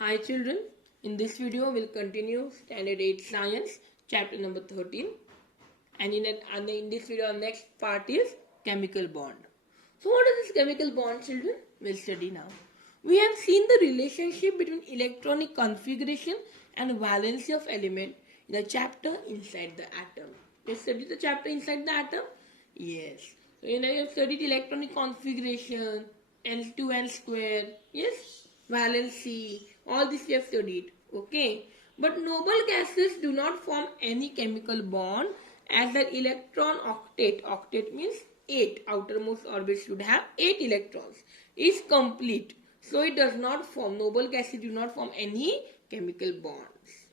Hi children, in this video we'll continue standard 8 science chapter number 13 and in this video our next part is chemical bond. So what is this chemical bond children? We'll study now. We have seen the relationship between electronic configuration and valency of element in the chapter inside the atom. You studied the chapter inside the atom? Yes. So you have studied electronic configuration, N2N square, yes, valency, all this we have studied, okay. But noble gases do not form any chemical bond as their electron octet means 8, outermost orbit should have 8 electrons, is complete. So it does not form, noble gases do not form any chemical bonds,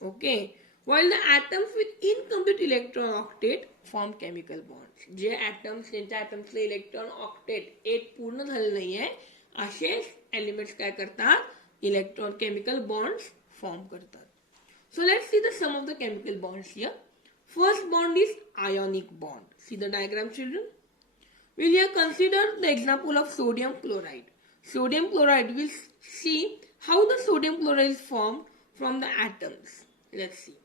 okay. While the atoms with incomplete electron octet form chemical bonds. जे atoms त्यांच्या atoms electron octet 8 पूर्ण झाले नाहीये असे एलिमेंट्स काय करतात, electron chemical bonds form करतात. So let's see the sum of the chemical bonds here. First bond is ionic bond. See the diagram children. We'll here consider the example of sodium chloride. Sodium chloride, will see how the sodium chloride is formed from the atoms. Let's see.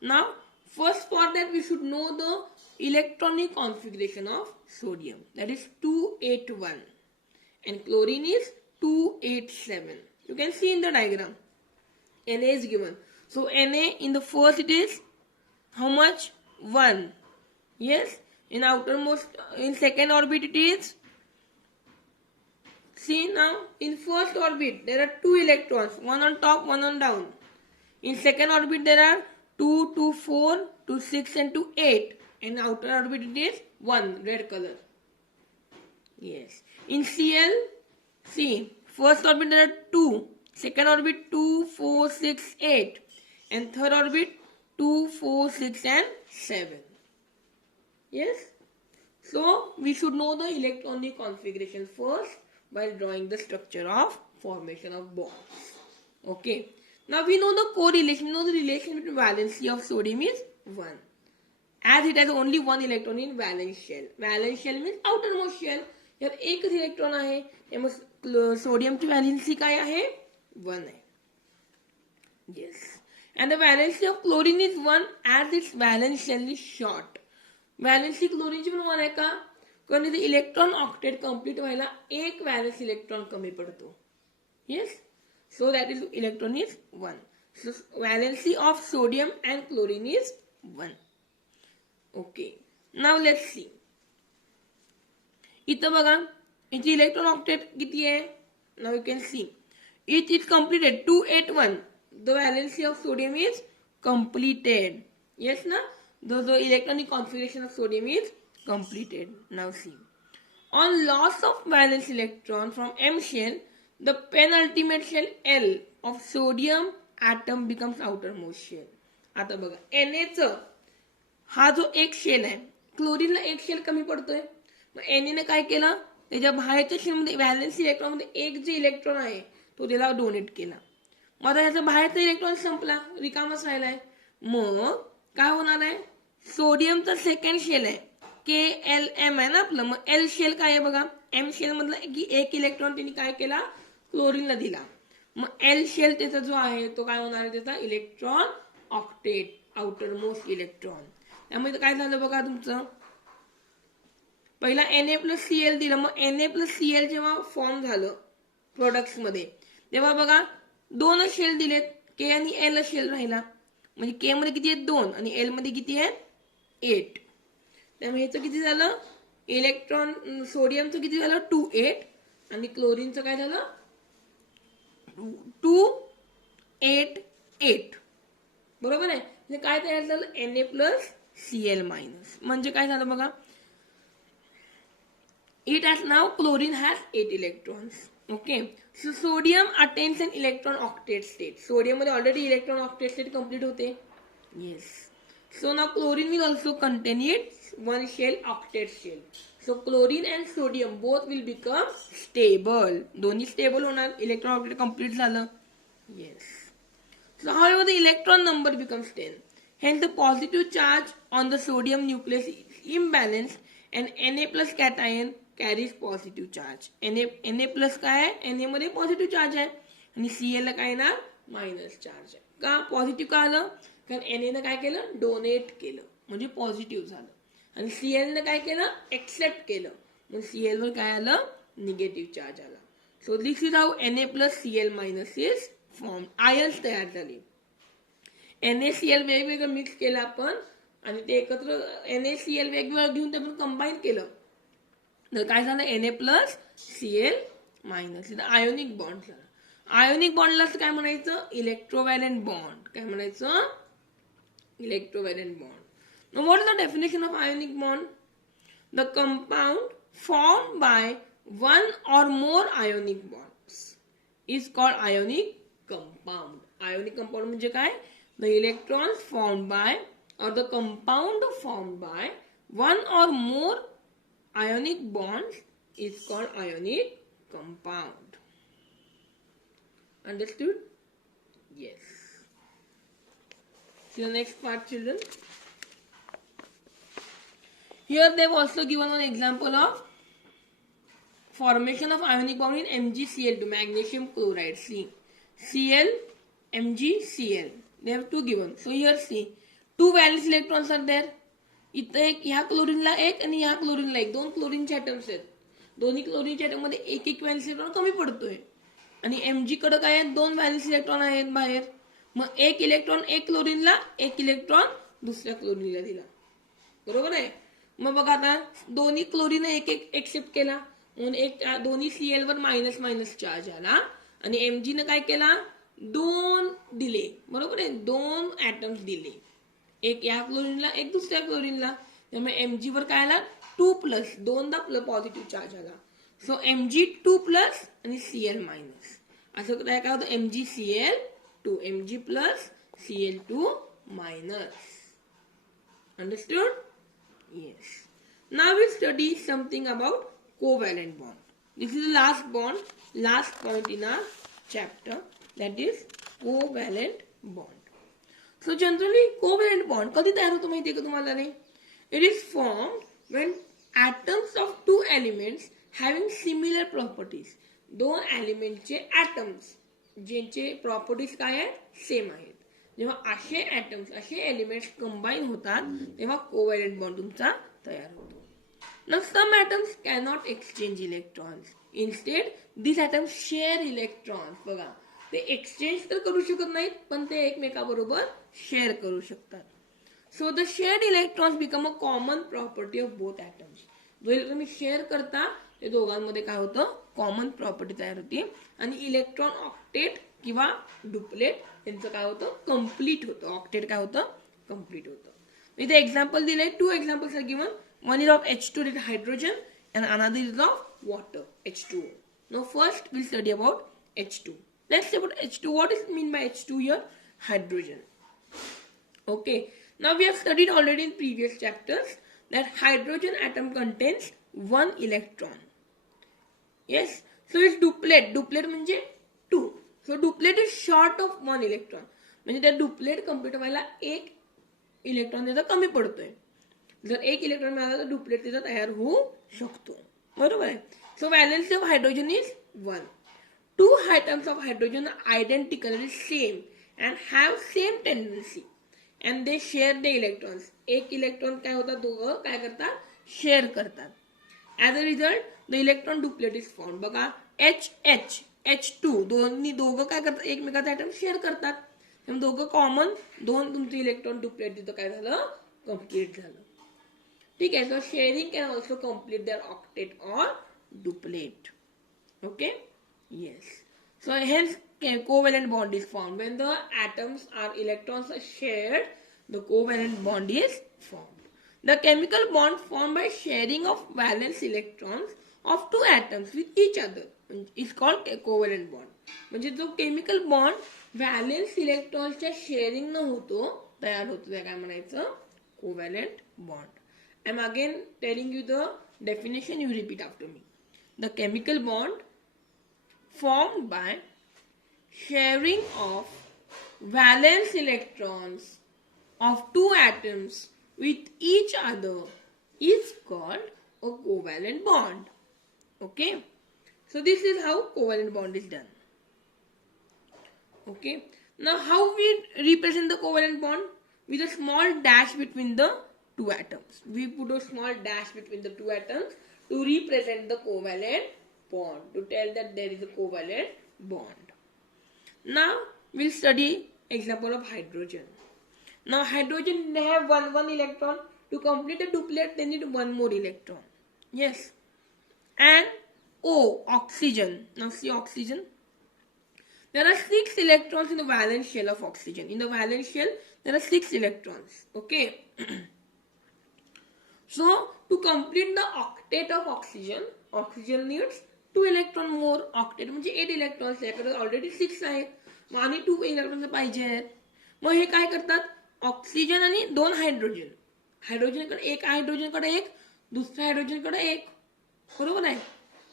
Now first for that we should know the electronic configuration of sodium, that is 281, and chlorine is 287. You can see in the diagram Na is given. So Na in the first it is how much? 1. Yes. In outermost, in second orbit it is, see now in first orbit there are 2 electrons, one on top, one on down. In second orbit there are 2, 2, 4, 2, 6 and 2, 8. In outer orbit it is 1, red color. Yes. In Cl, see, first orbit there are 2, second orbit 2, 4, 6, 8, and third orbit 2, 4, 6 and 7. Yes. So we should know the electronic configuration first by drawing the structure of formation of bonds. Okay. Now we know the correlation. We know the relation between valency of sodium is 1. As it has only one electron in valence shell. Valence shell means outermost shell. यात एकच इलेक्ट्रॉन आहे, त्यामुळे सोडियमची व्हॅलेन्सी काय आहे? 1 आहे. Yes. And the valency of chlorine is 1 as its valence shell is short. Valency क्लोरीनची पण 1 आहे का? कारण इथे इलेक्ट्रॉन ऑक्टेट कंप्लीट व्हायला एक व्हॅलेन्स इलेक्ट्रॉन कमी पडतो. Yes. So that is electron is 1. So valency of sodium and chlorine is 1. Okay. Now let's see. इथं बघा, इथे इलेक्ट्रॉन ऑक्टेट किती आहे? Now you can see. It is completed 281. The valency of sodium is completed. Yes na? The electronic configuration of sodium is completed. Now see. On loss of valence electron from M shell, the penultimate shell L of sodium atom becomes outermost shell. आता बघा, Na हा जो एक शेल आहे, क्लोरीनला एक शेल कमी पडतोय. मग Na काय केलं, त्याच्या बाहेरच्या शेलमध्ये व्हॅलेन्स इलेक्ट्रॉन मध्ये एक जे इलेक्ट्रॉन आहे तो त्याला डोनेट केला. मग आता याचा बाहेरचा इलेक्ट्रॉन संपला, रिकामाच राहिलाय. मग काय होणार आहे, सोडियमचा सेकंड शेल आहे, KLM आहे ना आपलं. मग एल शेल काय आहे बघा, एम शेल मधला एक इलेक्ट्रॉन त्यांनी काय केला, क्लोरीनला दिला. मग एल शेल त्याचा जो आहे तो काय होणार आहे, त्याचा इलेक्ट्रॉन ऑक्टेट, आउटरमोस्ट इलेक्ट्रॉन. त्यामुळे काय झालं बघा, तुमचं पहिला Na+Cl दिलं. मग Na+Cl जेव्हा फॉर्म झालं प्रोडक्ट्स मध्ये, तेव्हा बघा 2 शेल दिलेत, के आणि एल शेल राहिला. म्हणजे के मध्ये किती आहेत 2 आणि एल मध्ये किती आहेत 8. त्यामुळे ह्याचं किती झालं, इलेक्ट्रॉन सोडियमचं किती झालं 28 आणि क्लोरीनचं काय झालं 288. बरोबर आहे. म्हणजे काय तयार झालं, Na+Cl-. म्हणजे काय झालं बघा, it has now chlorine has 8 electrons. Okay. So sodium attains an electron octet state. Sodium मध्ये already electron octet state complete होते. Yes. So now chlorine will also contain its one shell octet shell. So chlorine and sodium both will become stable. दोन्ही stable होणार, electron octet complete झालं. Yes. So however the electron number becomes 10. Hence the positive charge on the sodium nucleus is imbalanced and Na plus cation carries positive charge. Na plus काय आहे, Na मध्ये positive charge आहे आणि Cl ला काय येणार minus charge आहे. का पॉझिटिव्ह का आलं, कारण Na काय केलं डोनेट केलं म्हणजे पॉझिटिव्ह झालं, आणि Cl ने काय केलं एक्सेप्ट केलं मग Cl वर काय आलं निगेटिव्ह चार्ज आला. So this is how Na plus Cl minus is form. Ions तयार झाली. NaCl वेगवेगळं मिक्स केलं आपण आणि ते एकत्र NaCl वेगवेगळं घेऊन ते आपण कंबाईन केलं तर काय झालं Na प्लस Cl मायनस. इथं आयोनिक बॉन्ड झाला. आयोनिक बॉन्डला काय म्हणायचं इलेक्ट्रोव्हॅलेंट बॉन्ड. काय म्हणायचं इलेक्ट्रोव्हॅलेंट bond. Now what is the definition of ionic bond? The compound formed by one or more ionic bonds is called ionic compound. Ionic compound म्हणजे काय, the electrons formed by or the compound formed by one or more ionic bonds is called ionic compound. Understood? Yes. See the next part, children. Here they have also given an example of formation of ionic bond in MgCl2, magnesium chloride. See, Cl, MgCl. They have two given. So here see, two valence electrons are there. इथं एक ह्या क्लोरीनला एक आणि ह्या क्लोरीनला एक, दोन क्लोरीनचे ॲटम्स आहेत. दोन्ही क्लोरीनच्या ॲटम मध्ये एक एक व्हॅलेन्स इलेक्ट्रॉन कमी पडतोय आणि Mg कडे काय आहेत दोन व्हॅलेन्स इलेक्ट्रॉन आहेत बाहेर. मग एक इलेक्ट्रॉन एक क्लोरीनला, एक इलेक्ट्रॉन दुसऱ्या क्लोरीनला दिला. बरोबर आहे. मग बघा आता दोन्ही क्लोरीन एक एक एक्सेप्ट केला म्हणून एक दोन्ही Cl वर मायनस मायनस चार्ज आला आणि Mg ने काय केला दोन दिले. बरोबर आहे, दोन ॲटम्स दिले, एक या क्लोरीनला एक दुसऱ्या क्लोरीनला. त्यामुळे Mg वर काय आला 2 प्लस, दोनदा पॉझिटिव्ह चार्ज आला. सो Mg 2 प्लस आणि Cl मायनस. असं काय काय होतं MgCl2, Mg plus Cl2 minus. Understood? Yes. Now we'll study something about covalent bond. This is the last bond, last point in our chapter, that is covalent bond. So generally covalent bond कधी तयार होतो माहिती आहे का तुम्हाला रे? It is formed when atoms of two elements having similar properties. दोन एलिमेंटचे atoms ज्यांचे प्रॉपर्टीज काय आहेत सेम आहेत. जेव्हा असे ॲटम्स असे एलिमेंट्स कंबाईन होतात तेव्हा कोव्हॅलेंट बॉन्ड तुमचा तयार होतो. Now some atoms cannot exchange electrons. Instead these atoms share electrons. बघा ते एक्सचेंज तर करू शकत नाहीत पण ते एकमेकाबरोबर शेअर करू शकतात. So the shared electrons become a common property of both atoms. जो तुम्ही शेअर करता ते दोघांमध्ये काय होतं कॉमन प्रॉपर्टी तयार होती आणि इलेक्ट्रॉन ऑक्टेट किंवा डुप्लेट यांचं काय होतं कम्प्लीट होतं. ऑक्टेट काय होतं कम्प्लीट होतं. इथे एक्झाम्पल दिले, two examples are given. One is of H2 that is hydrogen and another is of water H2O. Now first we'll study about H2. Let's say about H2. What is mean by H2 here? Hydrogen. Okay. Now we have studied already in previous chapters that hydrogen atom contains one electron. Yes. So it's duplet. Duplet म्हणजे 2. So duplet is short of one electron. म्हणजे त्या duplet complete व्हायला एक इलेक्ट्रॉन त्याचा कमी पडतोय. जर एक इलेक्ट्रॉन मिळाला तर डुप्लेट त्याचा तयार होऊ शकतो. बरोबर आहे. So valency of hydrogen is 1. Two atoms of hydrogen are identically same and have same tendency and they share the electrons. एक इलेक्ट्रॉन काय होतात दोघं काय करतात शेअर करतात. As a result the electron duplet is formed. बघा H2 दोघं काय करतात एकमेकाचा ॲटम शेअर करतात. त्यामुळे दोघं कॉमन दोन तुमचे इलेक्ट्रॉन डुप्लेट तिथं काय झालं कम्प्लीट झालं. ठीक आहे. So sharing can also complete their octet or duplet. Okay. Yes. So hence covalent bond is formed. When the atoms or electrons are shared, the covalent bond is formed. The chemical bond formed by sharing of valence electrons of two atoms with each other is called a covalent bond. म्हणजे जो chemical bond valence इलेक्ट्रॉन्सच्या शेअरिंग न होतो तयार होतो त्या काय म्हणायचं covalent bond. I am again telling you the definition, you repeat after me. The chemical bond formed by sharing of valence electrons of two atoms with each other is called a covalent bond. Okay. So this is how covalent bond is done. Okay. Now how we represent the covalent bond? With a small dash between the two atoms. We put a small dash between the two atoms to represent the covalent bond, to tell that there is a covalent bond. Now we'll study example of hydrogen. Now hydrogen they have one electron. To complete a duplet they need one more electron. Yes. And O, oxygen. Now see oxygen. There are 6 electrons in the valence shell of oxygen. In the valence shell there are 6 electrons. Okay. So to complete the octet of oxygen, oxygen needs 2 electron more. Octet म्हणजे 8 electrons याकडे ऑलरेडी 6 आहेत. मग आणि 2 electrons पाहिजे आहेत. मग हे काय करतात? ऑक्सिजन आणि 2 हायड्रोजन. हायड्रोजनकडे एक, हायड्रोजनकडे एक, दुसऱ्या हायड्रोजनकडे एक. बरोबर आहे.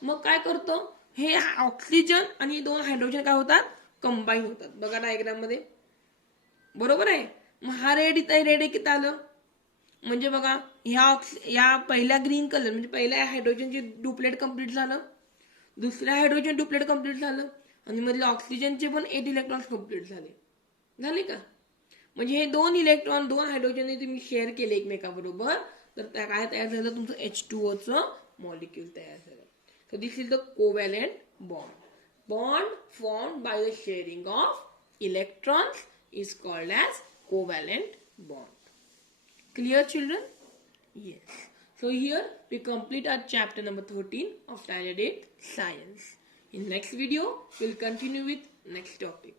मग काय करतो? हे ऑक्सिजन आणि 2 हायड्रोजन काय होतात? कंबाईन होतात. बघा डायग्राम मध्ये. बरोबर आहे. मग हा रेड इथं रेड किती आलं? म्हणजे बघा या पहिल्या ग्रीन कलर म्हणजे पहिल्या हायड्रोजनचे डुप्लेट कंप्लीट झालं, दुसऱ्या हायड्रोजन डुप्लेट कंप्लीट झालं आणि मधल्या ऑक्सिजनचे पण 8 इलेक्ट्रॉन्स कंप्लीट झाले का? म्हणजे हे 2 इलेक्ट्रॉन 2 हायड्रोजन तुम्ही शेअर केले एकमेकाबरोबर तर त्या काय तयार झालं? तुमचं H2O चं मॉलिक्यूल तयार झालं. So this is the covalent bond. Bond formed by the sharing of electrons is called as covalent bond. Clear, children? Yes. So here we complete our chapter number 13 of standard 8 science. In next video we'll continue with next topic.